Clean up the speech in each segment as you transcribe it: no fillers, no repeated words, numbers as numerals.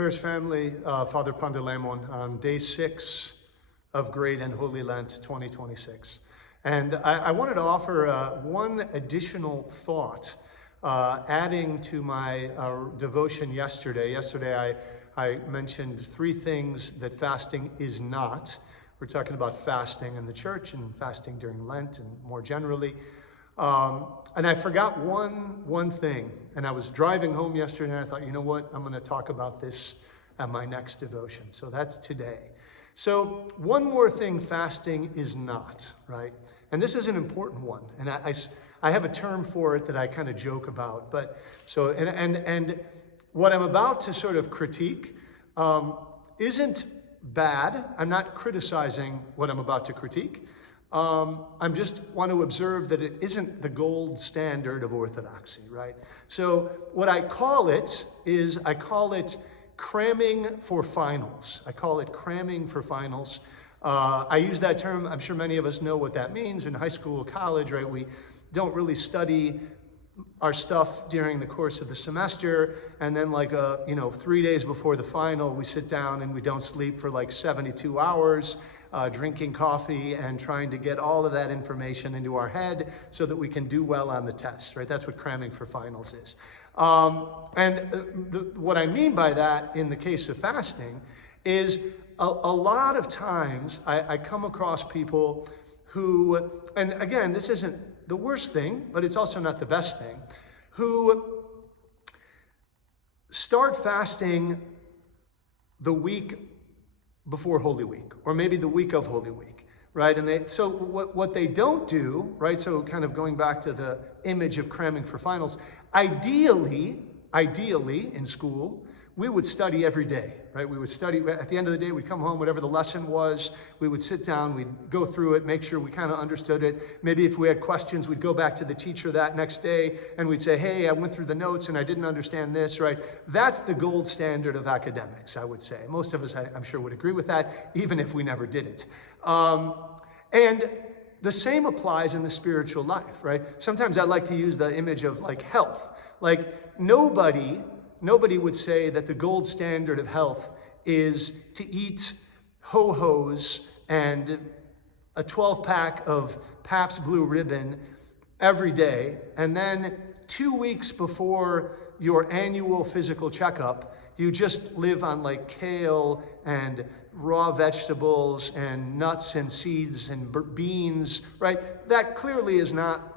Parish family, Father Panteleimon on day 6 of Great and Holy Lent 2026. And I wanted to offer one additional thought, adding to my devotion yesterday. Yesterday I mentioned 3 things that fasting is not. We're talking about fasting in the church and fasting during Lent and more generally. And I forgot one thing, and I was driving home yesterday and I thought, you know what, I'm going to talk about this at my next devotion. So that's today. So one more thing fasting is not, right? And this is an important one. And I have a term for it that I kind of joke about. But so, and what I'm about to sort of critique isn't bad. I'm not criticizing what I'm about to critique. I just want to observe that it isn't the gold standard of orthodoxy, right? So what I call it is, I call it cramming for finals. I call it cramming for finals. I use that term, I'm sure many of us know what that means. In high school, college, right? We don't really study our stuff during the course of the semester, and then 3 days before the final, we sit down and we don't sleep for like 72 hours, drinking coffee and trying to get all of that information into our head so that we can do well on the test, right? That's what cramming for finals is. What I mean by that in the case of fasting is a lot of times I come across people who, and again, this isn't the worst thing, but it's also not the best thing, who start fasting the week before Holy Week, or maybe the week of Holy Week, right? And so what they don't do, right? So kind of going back to the image of cramming for finals, ideally in school, we would study every day, right? We would study, at the end of the day, we'd come home, whatever the lesson was, we would sit down, we'd go through it, make sure we kind of understood it. Maybe if we had questions, we'd go back to the teacher that next day and we'd say, hey, I went through the notes and I didn't understand this, right? That's the gold standard of academics, I would say. Most of us, I'm sure, would agree with that, even if we never did it. And the same applies in the spiritual life, right? Sometimes I like to use the image of like health. Like nobody would say that the gold standard of health is to eat Ho-Hos and a 12-pack of Pabst Blue Ribbon every day, and then 2 weeks before your annual physical checkup, you just live on like kale and raw vegetables and nuts and seeds and beans, right? That clearly is not,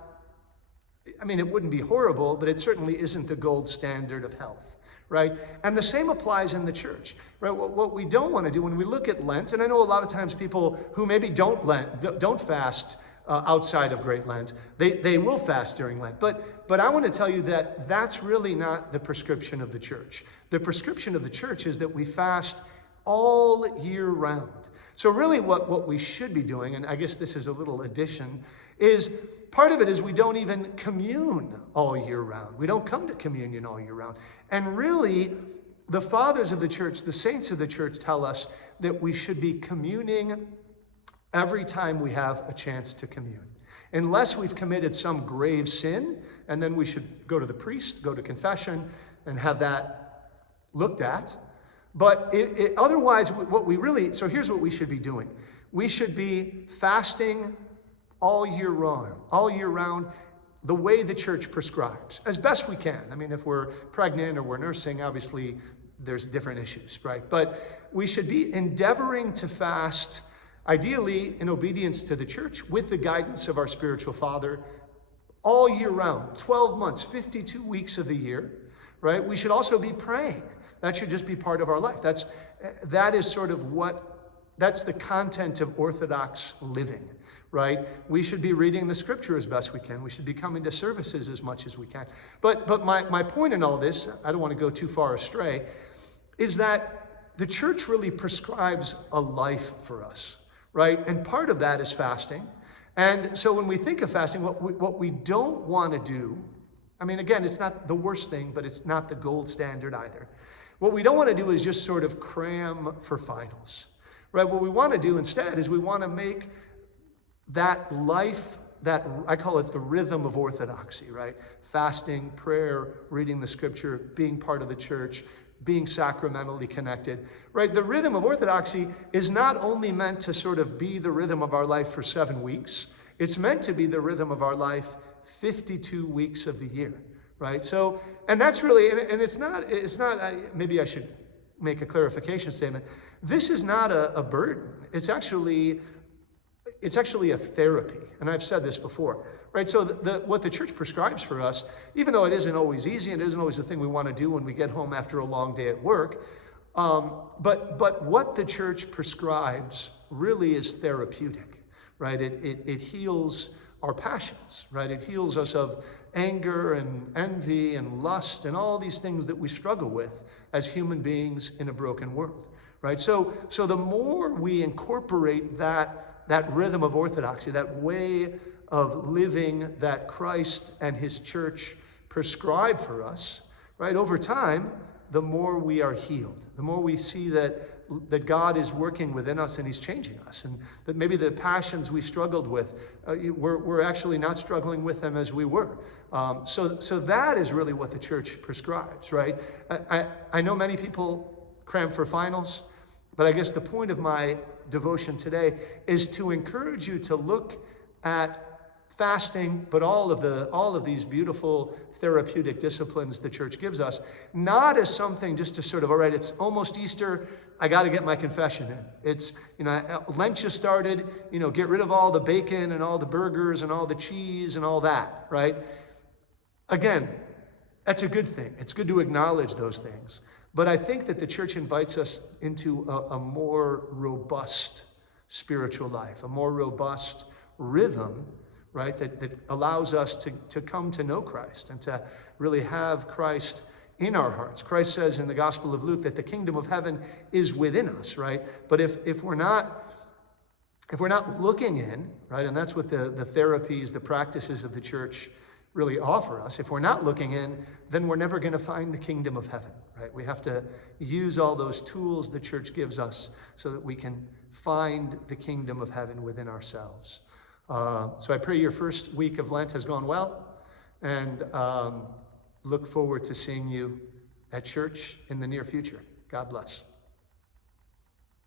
I mean, it wouldn't be horrible, but it certainly isn't the gold standard of health, right? And the same applies in the church, right? What we don't want to do when we look at Lent, and I know a lot of times people who maybe don't fast outside of Great Lent, they will fast during Lent. But I want to tell you that that's really not the prescription of the church. The prescription of the church is that we fast all year round. So really what we should be doing, and I guess this is a little addition, is part of it is we don't even commune all year round. We don't come to communion all year round. And really, the fathers of the church, the saints of the church tell us that we should be communing every time we have a chance to commune. Unless we've committed some grave sin, and then we should go to the priest, go to confession, and have that looked at. But otherwise, so here's what we should be doing. We should be fasting all year round, the way the church prescribes, as best we can. I mean, if we're pregnant or we're nursing, obviously there's different issues, right? But we should be endeavoring to fast, ideally in obedience to the church, with the guidance of our spiritual father, all year round, 12 months, 52 weeks of the year, right? We should also be praying. That should just be part of our life. That is sort of that's the content of Orthodox living, right? We should be reading the scripture as best we can. We should be coming to services as much as we can. But my point in all this, I don't want to go too far astray, is that the church really prescribes a life for us, right? And part of that is fasting. And so when we think of fasting, what we don't want to do, I mean, again, it's not the worst thing, but it's not the gold standard either. What we don't want to do is just sort of cram for finals, right? What we want to do instead is we want to make that life, that I call it the rhythm of orthodoxy, right? Fasting, prayer, reading the scripture, being part of the church, being sacramentally connected, right? The rhythm of orthodoxy is not only meant to sort of be the rhythm of our life for 7 weeks, it's meant to be the rhythm of our life 52 weeks of the year, right? So, and that's really, and it's not, maybe I should make a clarification statement. This is not a burden. It's actually a therapy. And I've said this before, right? So what the church prescribes for us, even though it isn't always easy and it isn't always the thing we want to do when we get home after a long day at work, but what the church prescribes really is therapeutic, right? It heals our passions, right? It heals us of anger and envy and lust and all these things that we struggle with as human beings in a broken world, right? So the more we incorporate that rhythm of orthodoxy, that way of living that Christ and his church prescribe for us, right? Over time, the more we are healed, the more we see that God is working within us and he's changing us, and that maybe the passions we struggled with, we're actually not struggling with them as we were. So that is really what the church prescribes, right? I know many people cram for finals, but I guess the point of my devotion today is to encourage you to look at fasting, but all of these beautiful therapeutic disciplines the church gives us, not as something just to sort of, all right, it's almost Easter, I got to get my confession in. It's, Lent just started, get rid of all the bacon and all the burgers and all the cheese and all that, right? Again, that's a good thing. It's good to acknowledge those things. But I think that the church invites us into a more robust spiritual life, a more robust rhythm, right, that allows us to come to know Christ and to really have Christ in our hearts. Christ says in the Gospel of Luke that the kingdom of heaven is within us, right? But if we're not looking in, right, and that's what the therapies, the practices of the church really offer us. If we're not looking in, then we're never going to find the kingdom of heaven, right? We have to use all those tools the church gives us so that we can find the kingdom of heaven within ourselves. So I pray your first week of Lent has gone well, and look forward to seeing you at church in the near future. God bless.